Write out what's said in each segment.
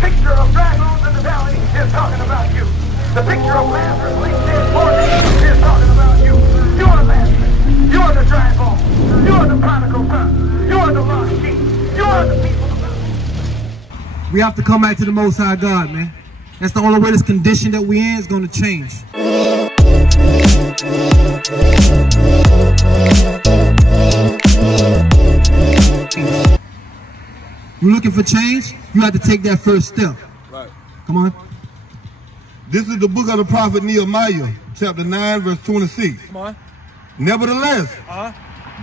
picture of dry bones in the valley is talking about you. The picture of Lazarus laying dead for me is talking about you. You're Lazarus. You're the dry bones. You're the prodigal son. You're the lost sheep. You're the people of God. We have to come back to the Most High God, man. That's the only way this condition that we're in is going to change. You're looking for change, you have to take that first step. Right. Come on. This is the book of the prophet Nehemiah, chapter 9, verse 26. Come on. Nevertheless,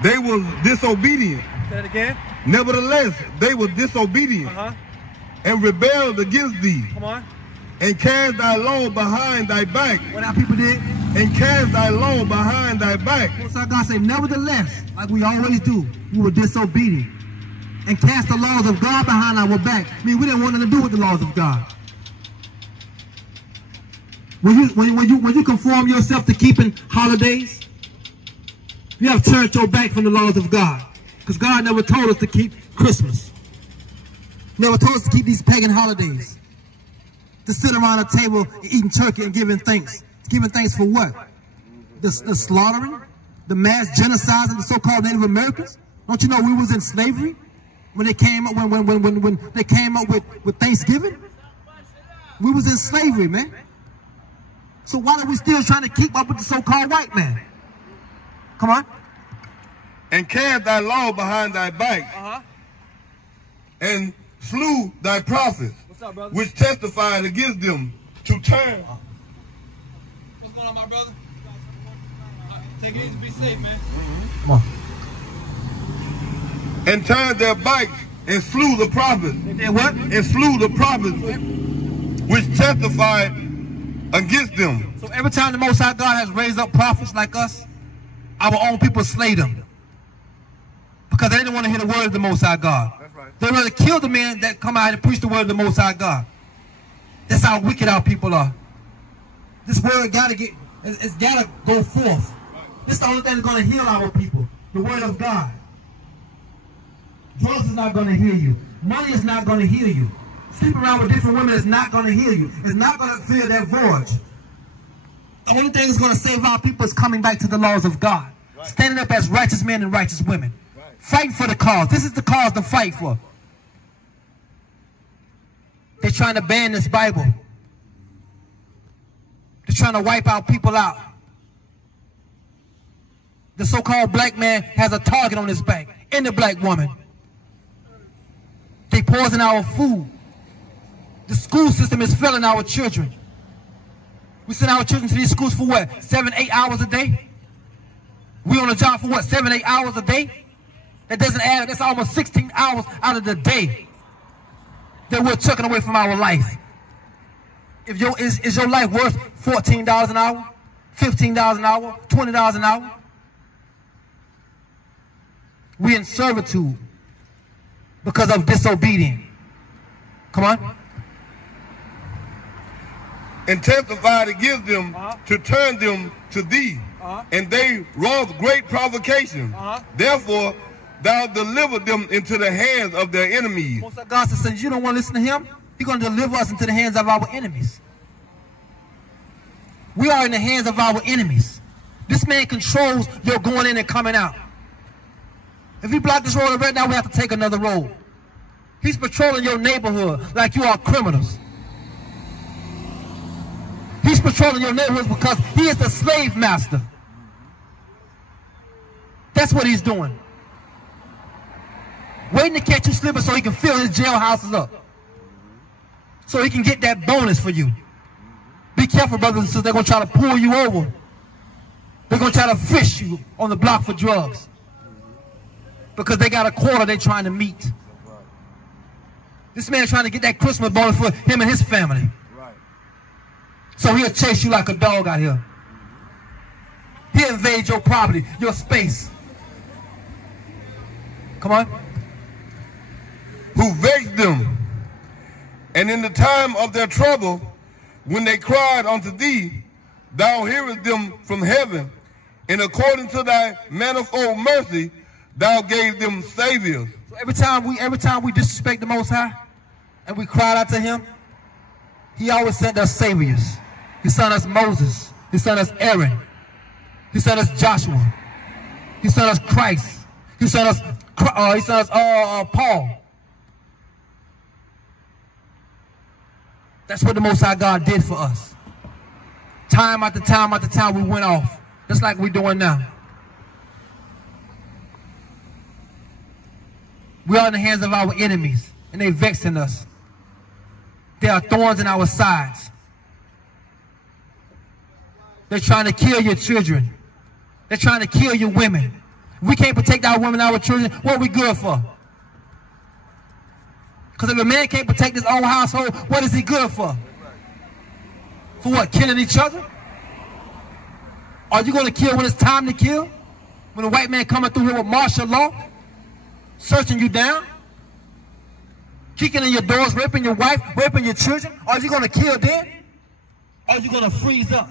they were disobedient. Say it again. Nevertheless, they were disobedient and rebelled against thee. Come on. And cast thy law behind thy back. What our people did? And cast thy law behind thy back. Most High God said, nevertheless, like we always do, we were disobedient and cast the laws of God behind our back. I mean, we didn't want nothing to do with the laws of God. When you conform yourself to keeping holidays, you have turned your back from the laws of God. Because God never told us to keep Christmas. Never told us to keep these pagan holidays. To sit around a table eating turkey and giving thanks. Giving thanks for what? The slaughtering, the mass genocide of the so-called Native Americans. Don't you know we was in slavery when they came up when they came up with Thanksgiving? We was in slavery, man. So why are we still trying to keep up with the so-called white man? Come on. And cast thy law behind thy back. And slew thy prophets. Up, which testified against them to turn. What's going on, my brother? Take it easy, be safe, man. Come on. And turned their backs and slew the prophets. And what? And slew the prophets which testified against them. So every time the Most High God has raised up prophets like us, our own people slay them. Because they didn't want to hear the word of the Most High God. They rather kill the men that come out and preach the word of the Most High God. That's how wicked our people are. This word it's gotta go forth. This is the only thing that's gonna heal our people. The word of God. Drugs is not gonna heal you. Money is not gonna heal you. Sleeping around with different women is not gonna heal you. It's not gonna fill that void. The only thing that's gonna save our people is coming back to the laws of God. Standing up as righteous men and righteous women. Fighting for the cause. This is the cause to fight for. They're trying to ban this Bible. They're trying to wipe our people out. The so-called black man has a target on his back, and the black woman. They poison our food. The school system is failing our children. We send our children to these schools for what? 7, 8 hours a day? We on the job for what? 7, 8 hours a day? That doesn't add, that's almost 16 hours out of the day that we're taking away from our life. If is your life worth $14 an hour, $15 an hour, $20 an hour? We're in servitude because of disobedience. Come on. And testified against them to turn them to thee. And they wrought great provocation. Therefore, thou delivered them into the hands of their enemies. Most of God says, since you don't want to listen to him, he's going to deliver us into the hands of our enemies. We are in the hands of our enemies. This man controls your going in and coming out. If he blocked this road right now, we have to take another road. He's patrolling your neighborhood like you are criminals. He's patrolling your neighborhood because he is the slave master. That's what he's doing. Waiting to catch you slipping so he can fill his jailhouses up. So he can get that bonus for you. Be careful, brothers and sisters. They're going to try to pull you over. They're going to try to fish you on the block for drugs. Because they got a quota they're trying to meet. This man trying to get that Christmas bonus for him and his family. So he'll chase you like a dog out here. He'll invade your property, your space. Come on. Who vexed them. And in the time of their trouble, when they cried unto thee, thou hearest them from heaven, and according to thy manifold mercy, thou gave them saviors. So every time we disrespect the Most High, and we cried out to him, he always sent us saviors. He sent us Moses. He sent us Aaron. He sent us Joshua. He sent us Christ. He sent us Paul. That's what the Most High God did for us. Time after time after time we went off, just like we're doing now. We are in the hands of our enemies, and they're vexing us. There are thorns in our sides. They're trying to kill your children. They're trying to kill your women. If we can't protect our women, our children, what are we good for? Because if a man can't protect his own household, what is he good for? For what, killing each other? Are you going to kill when it's time to kill? When a white man coming through here with martial law? Searching you down? Kicking in your doors, raping your wife, raping your children? Are you going to kill then? Or are you going to freeze up?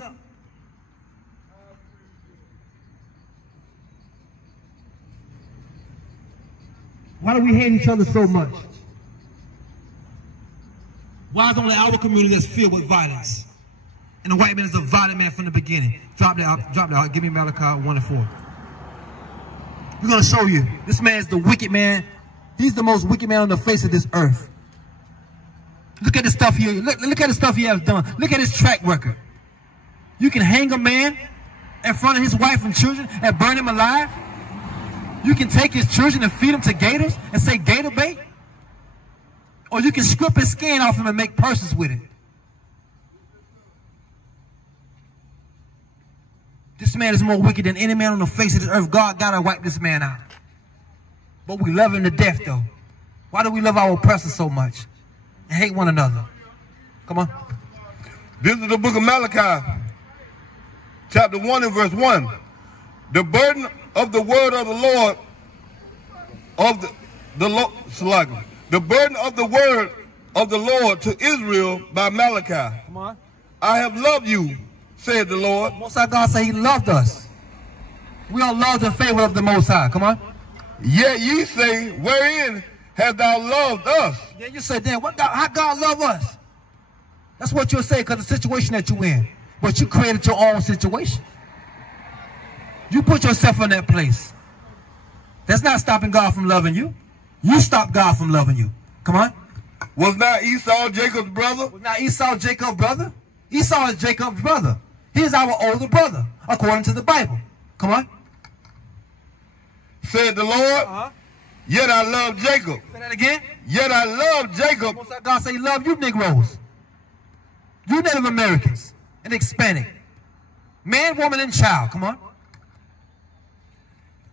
Why do we hate each other so much? Why is only our community that's filled with violence? And the white man is a violent man from the beginning. Drop that out. Give me Malachi 1 and 4. We're going to show you. This man is the wicked man. He's the most wicked man on the face of this earth. Look at the stuff look at the stuff he has done. Look at his track record. You can hang a man in front of his wife and children and burn him alive. You can take his children and feed them to gators and say gator bait. Or you can strip his skin off him and make purses with it. This man is more wicked than any man on the face of this earth. God gotta wipe this man out. But we love him to death though. Why do we love our oppressors so much and hate one another? Come on. This is the book of Malachi, chapter 1 and verse 1. The burden of the word of the Lord, the burden of the word of the Lord to Israel by Malachi. Come on. I have loved you, said the Lord. Most High God said he loved us. We are loved in favor of the Most High. Come on. Yet ye say, wherein hast thou loved us? Yeah, you say, damn, how God love us? That's what you'll say because of the situation that you're in. But you created your own situation. You put yourself in that place. That's not stopping God from loving you. You stop God from loving you. Come on. Was not Esau Jacob's brother? Was not Esau Jacob's brother? Esau is Jacob's brother. He is our older brother, according to the Bible. Come on. Said the Lord, yet I love Jacob. Say that again. Yet I love Jacob. Most of God say he love you Negroes. You Native Americans and Hispanic. Man, woman, and child. Come on.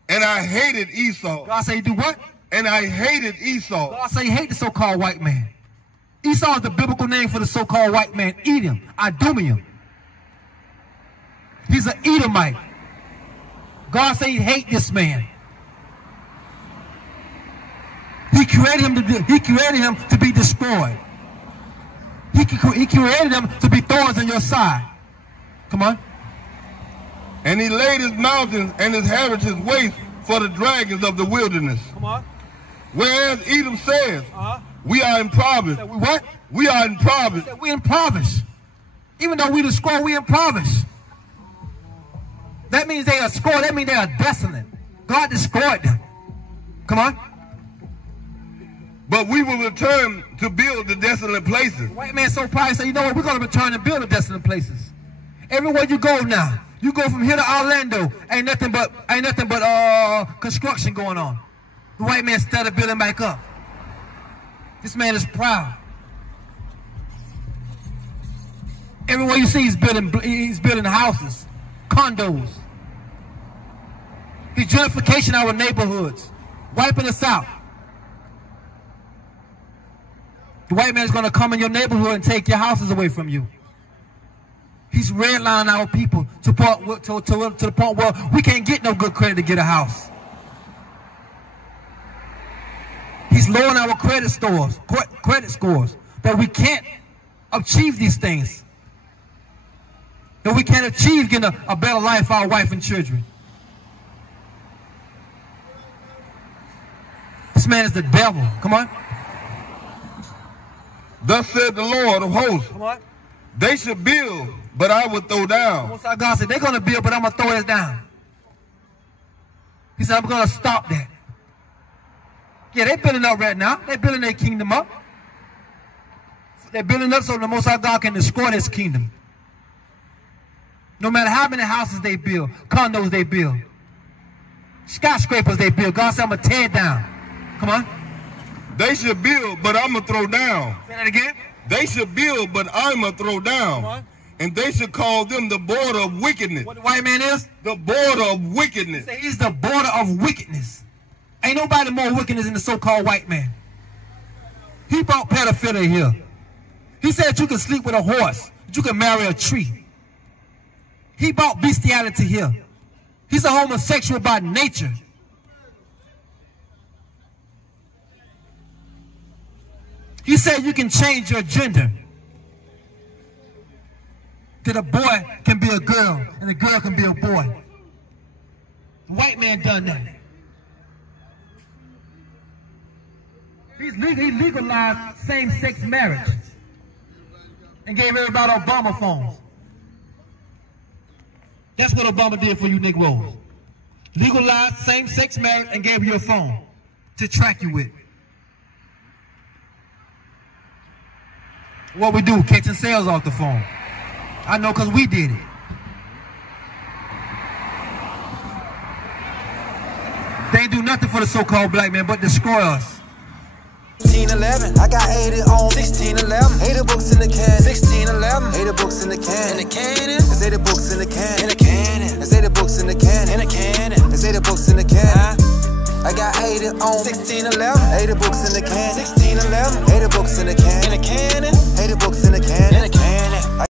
And I hated Esau. God say he do what? And I hated Esau. God say he hate the so-called white man. Esau is the biblical name for the so-called white man. Edom, Idumean. He's an Edomite. God say he hate this man. He created him to be destroyed. He created him to be thorns in your side. Come on. And he laid his mountains and his heritage waste for the dragons of the wilderness. Come on. Whereas Edom says, we are impoverished. We what? We are impoverished. We impoverished. Even though we destroy, we impoverished. That means they are scorned. That means they are desolate. God destroyed them. Come on. But we will return to build the desolate places. White man so proud, he said, you know what, we're going to return and build the desolate places. Everywhere you go now, you go from here to Orlando, ain't nothing but construction going on. The white man started building back up. This man is proud. Everywhere you see, he's building houses, condos. He's gentrification our neighborhoods, wiping us out. The white man is going to come in your neighborhood and take your houses away from you. He's redlining our people to the point where we can't get no good credit to get a house. He's lowering our credit scores, that we can't achieve these things. That we can't achieve getting a better life for our wife and children. This man is the devil. Come on. Thus said the Lord of hosts. Come on. They should build, but I will throw down. Most High God said, they're going to build, but I'm going to throw it down. He said, I'm going to stop that. Yeah, they're building up right now. They're building their kingdom up. They're building up so the Most High God can destroy this kingdom. No matter how many houses they build, condos they build, skyscrapers they build, God said, I'm going to tear it down. Come on. They should build, but I'm going to throw down. Say that again. They should build, but I'm going to throw down. Come on. And they should call them the border of wickedness. What the white man is? The border of wickedness. Say he's the border of wickedness. Ain't nobody more wickedness than the so-called white man. He brought pedophilia here. He said you can sleep with a horse, that you can marry a tree. He brought bestiality here. He's a homosexual by nature. He said you can change your gender. That a boy can be a girl and a girl can be a boy. The white man done that. He legalized same-sex marriage and gave everybody Obama phones. That's what Obama did for you Negroes. Legalized same-sex marriage and gave you a phone to track you with. What we do, catching sales off the phone. I know because we did it. They ain't do nothing for the so-called black man but destroy us. 1611, I got 80 on 1611. 80 books in the can. 1611, 80 books in the can. In the cannon, there's 80 books in the can. In the cannon, there's 80 books in the can. In the cannon, there's 80 books in the can. I got 80 on 1611. 80 books in the can. 1611, 80 books in the can. In the can.